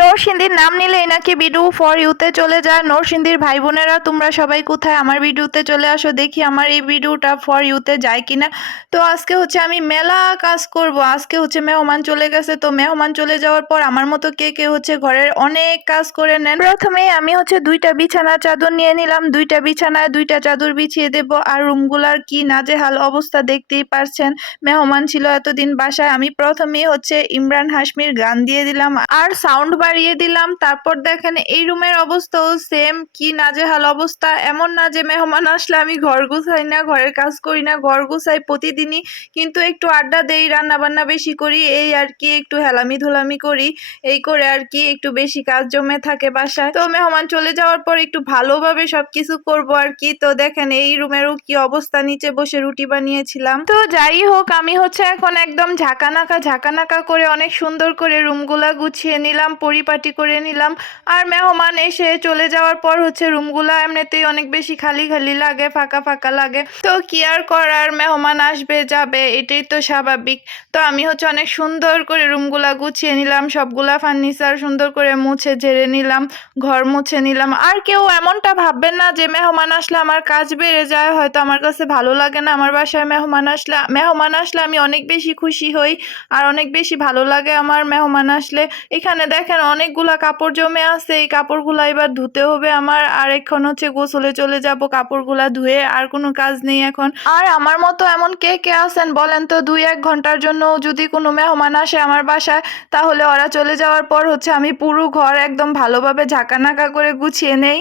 নরসিংদীর নাম নিলেই নাকি ভিডিও ফর ইউতে চলে যায়। নরসিংদীর ভাই বোনেরা তোমরা সবাই কোথায়? আমার ভিডিওতে চলে আসো, দেখি আমার এই ভিডিওটা ফর ইউতে যায় কিনা। তো আজকে হচ্ছে আমি মেলা কাজ করব। আজকে হচ্ছে মেহমান চলে গেছে, তো মেহমান চলে যাওয়ার পর আমার মতো কে কে হচ্ছে ঘরের অনেক কাজ করে নেন। প্রথমে আমি হচ্ছে দুইটা বিছানা চাদর নিয়ে নিলাম, দুইটা বিছানায় দুইটা চাদর বিছিয়ে দেব। আর রুমগুলার কি নাজেহাল অবস্থা দেখতেই পারছেন। মেহমান ছিল এতদিন বাসায়, আমি প্রথমেই হচ্ছে ইমরান হাশমির গান দিয়ে দিলাম আর সাউন্ড বাড়িয়ে দিলাম। তারপর দেখেন এই রুমের অবস্থাও সেম, কি নাজেহাল অবস্থা। এমন না যে মেহমান আসলে আমি ঘর গুছাই না, ঘরের কাজ করি না, ঘর গুছাই প্রতিদিনই, কিন্তু একটু আড্ডা দেই, রান্না বান্না বেশি করি, এই আর কি, একটু হেলামি ধুলামি করি, এই করে আর কি একটু বেশি কাজ জমে থাকে বাসায়। তো মেহমান চলে যাওয়ার পর একটু ভালোভাবে সবকিছু করব আর কি। তো দেখেন এই রুমেরও কি অবস্থা, নিচে বসে রুটি বানিয়েছিলাম। তো যাই হোক, আমি হচ্ছে এখন একদম ঝাঁকানাকা করে অনেক সুন্দর করে রুমগুলা গুছিয়ে নিলাম, পরিপাটি করে নিলাম। আর মেহমান এসে চলে যাওয়ার পর হচ্ছে রুমগুলা এমনিতেই অনেক বেশি খালি খালি লাগে, ফাঁকা ফাঁকা লাগে। তো কি আর করার, মেহমান আসবে যাবে, এটাই তো স্বাভাবিক। তো আমি হচ্ছে অনেক সুন্দর করে রুমগুলা গুছিয়ে নিলাম, সবগুলা ফার্নিচার সুন্দর করে মুছে ঝেড়ে নিলাম, ঘর মুছে নিলাম। আর কেউ এমনটা ভাববেন না যে মেহমান আসলে আমার কাজ বেড়ে যায়, হয়তো আমার কাছে ভালো লাগে না আমার বাসায় মেহমান আসলে আমি অনেক বেশি খুশি হই আর অনেক বেশি ভালো লাগে আমার মেহমান আসলে। এখানে দেখেন অনেকগুলা কাপড় জমে আছে, এই কাপড়গুলা এবার ধুতে হবে আমার। আর এখন হচ্ছে গোসলে চলে যাব, কাপড়গুলা ধুয়ে, আর কোনো কাজ নেই এখন। আর আমার মতো এমন কে কে আছেন বলেন তো, 2-1 ঘন্টার জন্য যদি কোনো মেহমান আসে আমার বাসায়, তাহলে ওরা চলে যাওয়ার পর হচ্ছে আমি পুরো ঘর একদম ভালোভাবে ঝাঁকানাকা করে গুছিয়ে নেই।